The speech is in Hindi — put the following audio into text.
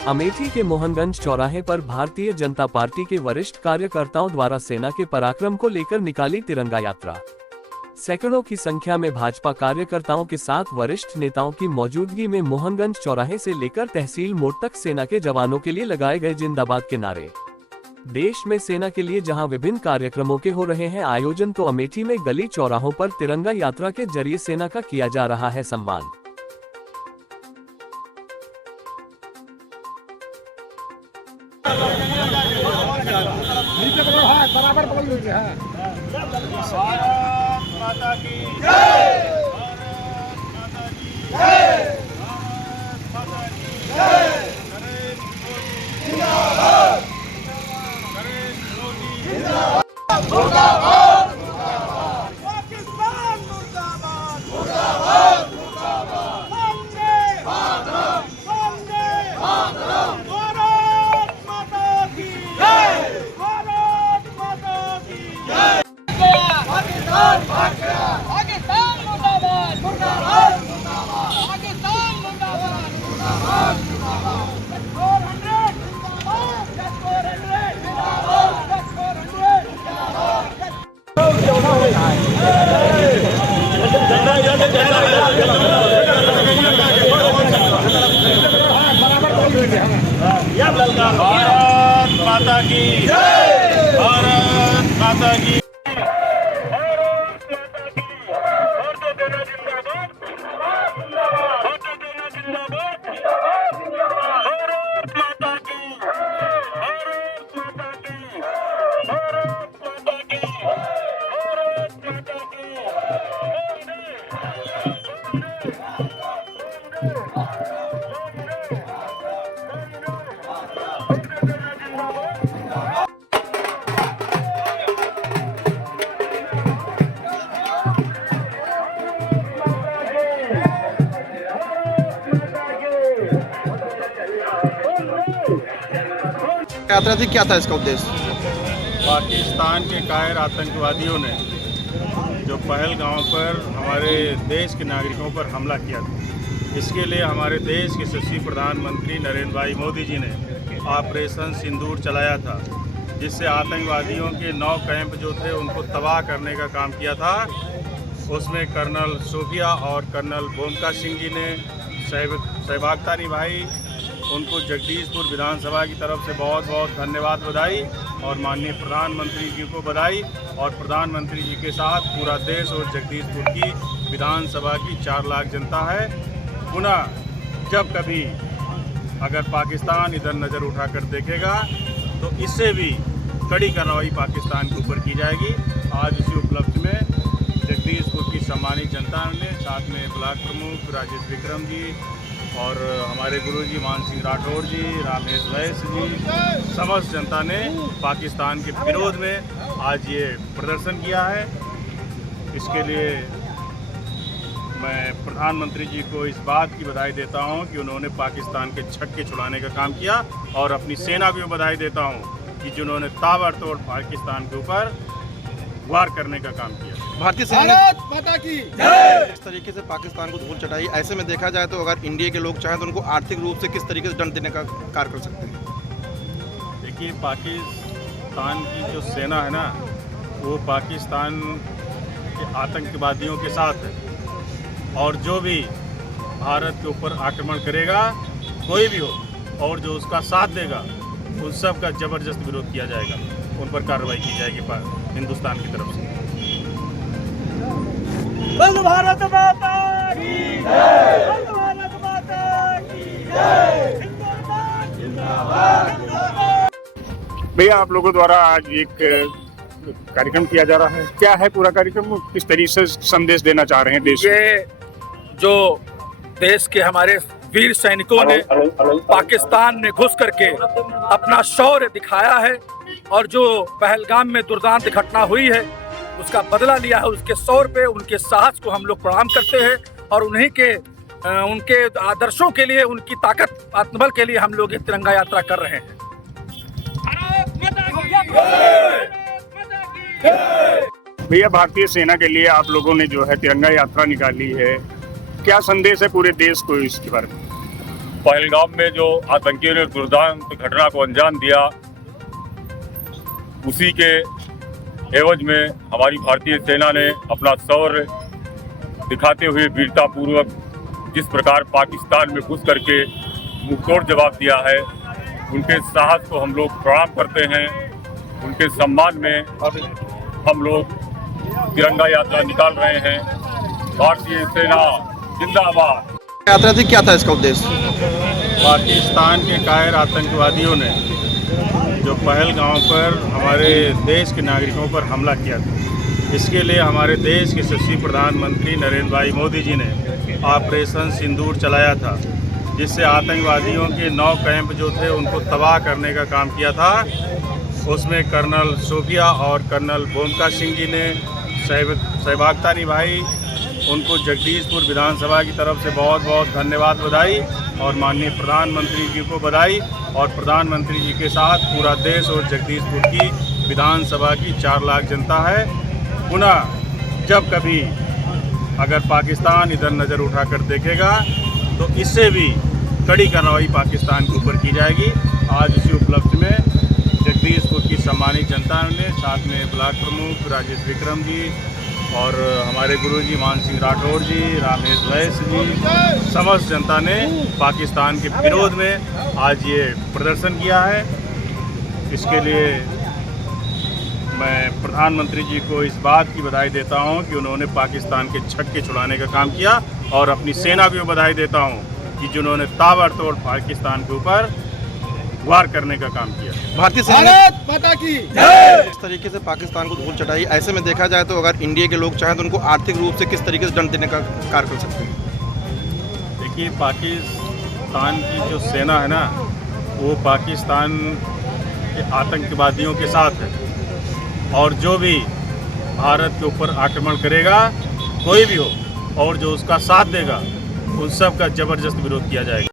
अमेठी के मोहनगंज चौराहे पर भारतीय जनता पार्टी के वरिष्ठ कार्यकर्ताओं द्वारा सेना के पराक्रम को लेकर निकाली तिरंगा यात्रा। सैकड़ों की संख्या में भाजपा कार्यकर्ताओं के साथ वरिष्ठ नेताओं की मौजूदगी में मोहनगंज चौराहे से लेकर तहसील मोड़ तक सेना के जवानों के लिए लगाए गए जिंदाबाद के नारे। देश में सेना के लिए जहां विभिन्न कार्यक्रमों के हो रहे हैं आयोजन, तो अमेठी में गली चौराहों पर तिरंगा यात्रा के जरिए सेना का किया जा रहा है सम्मान। बराबर बोल लीजिए। माता की जय, माता की जय, माता की जय। जिंदाबाद, नरेंद्र मोदी जिंदाबाद, मुर्दाबाद, मुर्दाबाद, पाकिस्तान मुर्दाबाद, मुर्दाबाद, मुर्दाबाद, वंदे मातरम, वंदे मातरम, भारत माता की जय, भारत माता की जय। पाकिस्तान भाग गया, पाकिस्तान मुर्दाबाद, मुर्दाबाद, मुर्दाबाद, पाकिस्तान मुर्दाबाद, मुर्दाबाद, मुर्दाबाद। 400 जिंदाबाद, 400 जिंदाबाद, 400 जिंदाबाद। भारत माता की जय, भारत माता की यात्रा थी, क्या था इसका उद्देश्य? पाकिस्तान के कायर आतंकवादियों ने जो पहलगाम पर हमारे देश के नागरिकों पर हमला किया था, इसके लिए हमारे देश के यशस्वी प्रधानमंत्री नरेंद्र भाई मोदी जी ने ऑपरेशन सिंदूर चलाया था, जिससे आतंकवादियों के 9 कैंप जो थे उनको तबाह करने का काम किया था। उसमें कर्नल सोफिया और कर्नल बोमका सिंह जी ने सहभागिता निभाई। उनको जगदीशपुर विधानसभा की तरफ से बहुत बहुत धन्यवाद, बधाई, और माननीय प्रधानमंत्री जी को बधाई। और प्रधानमंत्री जी के साथ पूरा देश और जगदीशपुर की विधानसभा की 4 लाख जनता है। पुनः जब कभी अगर पाकिस्तान इधर नज़र उठाकर देखेगा तो इससे भी कड़ी कार्रवाई पाकिस्तान के ऊपर की जाएगी। आज इसी उपलक्ष्य में जगदीशपुर की सम्मानित जनता ने, साथ में ब्लॉक प्रमुख राजेश विक्रम जी और हमारे गुरुजी मान सिंह राठौर जी, रामेश वैश्य जी, समस्त जनता ने पाकिस्तान के विरोध में आज ये प्रदर्शन किया है। इसके लिए मैं प्रधानमंत्री जी को इस बात की बधाई देता हूं कि उन्होंने पाकिस्तान के छक्के छुड़ाने का काम किया, और अपनी सेना को बधाई देता हूं कि जिन्होंने ताबड़तोड़ पाकिस्तान के ऊपर वार करने का काम किया। भारतीय सेना ने माता की जय इस तरीके से पाकिस्तान को धूल चटाई। ऐसे में देखा जाए तो अगर इंडिया के लोग चाहें तो उनको आर्थिक रूप से किस तरीके से दंड देने का कार्य कर सकते हैं? देखिए, पाकिस्तान की जो सेना है ना, वो पाकिस्तान के आतंकवादियों के साथ है, और जो भी भारत के ऊपर आक्रमण करेगा, कोई भी हो, और जो उसका साथ देगा, उन सब का जबरदस्त विरोध किया जाएगा, उन पर कार्रवाई की जाएगी हिंदुस्तान की तरफ से। भारत माता की जय, भारत माता की जय, हिंदुस्तान जिंदाबाद। भैया, आप लोगों द्वारा आज एक कार्यक्रम किया जा रहा है, क्या है पूरा कार्यक्रम, किस तरीके से संदेश देना चाह रहे हैं देश? ये जो देश के हमारे वीर सैनिकों ने पाकिस्तान में घुस करके अपना शौर्य दिखाया है, और जो पहलगाम में दुर्दांत घटना हुई है उसका बदला लिया है, उसके शौर्य पे, उनके साहस को हम लोग प्रणाम करते हैं, और उन्हीं के उनके आदर्शों के लिए, उनकी ताकत, आत्मबल के लिए हम लोग ये तिरंगा यात्रा कर रहे हैं। भैया, भारतीय सेना के लिए आप लोगों ने जो है तिरंगा यात्रा निकाली है, क्या संदेश है पूरे देश को इसके बारे में? पहलगाम में जो आतंकियों ने दुर्दांत घटना को अंजाम दिया, उसी के एवज में हमारी भारतीय सेना ने अपना शौर्य दिखाते हुए वीरतापूर्वक जिस प्रकार पाकिस्तान में घुस करके मुंहतोड़ जवाब दिया है, उनके साहस को हम लोग प्रणाम करते हैं। उनके सम्मान में हम लोग तिरंगा यात्रा निकाल रहे हैं। भारतीय सेना जिंदाबाद। यात्रा थी, क्या था इसका उद्देश्य? पाकिस्तान के कायर आतंकवादियों ने जो पहलगाम पर हमारे देश के नागरिकों पर हमला किया था, इसके लिए हमारे देश के यशस्वी प्रधानमंत्री नरेंद्र भाई मोदी जी ने ऑपरेशन सिंदूर चलाया था, जिससे आतंकवादियों के 9 कैंप जो थे उनको तबाह करने का काम किया था। उसमें कर्नल सोफिया और कर्नल बोमका सिंह जी ने सहभागिता निभाई। उनको जगदीशपुर विधानसभा की तरफ से बहुत बहुत धन्यवाद, बधाई, और माननीय प्रधानमंत्री जी को बधाई। और प्रधानमंत्री जी के साथ पूरा देश और जगदीशपुर की विधानसभा की 4 लाख जनता है। पुनः जब कभी अगर पाकिस्तान इधर नज़र उठाकर देखेगा तो इससे भी कड़ी कार्रवाई पाकिस्तान के ऊपर की जाएगी। आज इसी उपलक्ष्य में जगदीशपुर की सम्मानित जनता ने, साथ में ब्लॉक प्रमुख राजेश विक्रम जी और हमारे गुरुजी मान सिंह राठौर जी, रामेश वैस जी, समस्त जनता ने पाकिस्तान के विरोध में आज ये प्रदर्शन किया है। इसके लिए मैं प्रधानमंत्री जी को इस बात की बधाई देता हूं कि उन्होंने पाकिस्तान के छक्के छुड़ाने का काम किया, और अपनी सेना को बधाई देता हूं कि जिन्होंने ताबड़तोड़ पाकिस्तान के ऊपर वार करने का काम किया। भारतीय सेना माता की जय। इस तरीके से पाकिस्तान को धूल चटाई, ऐसे में देखा जाए तो अगर इंडिया के लोग चाहें तो उनको आर्थिक रूप से किस तरीके से दंड देने का कार्य कर सकते हैं? देखिए, पाकिस्तान की जो सेना है ना, वो पाकिस्तान के आतंकवादियों के साथ है, और जो भी भारत के ऊपर आक्रमण करेगा, कोई भी हो, और जो उसका साथ देगा, उन सब का जबरदस्त विरोध किया जाएगा।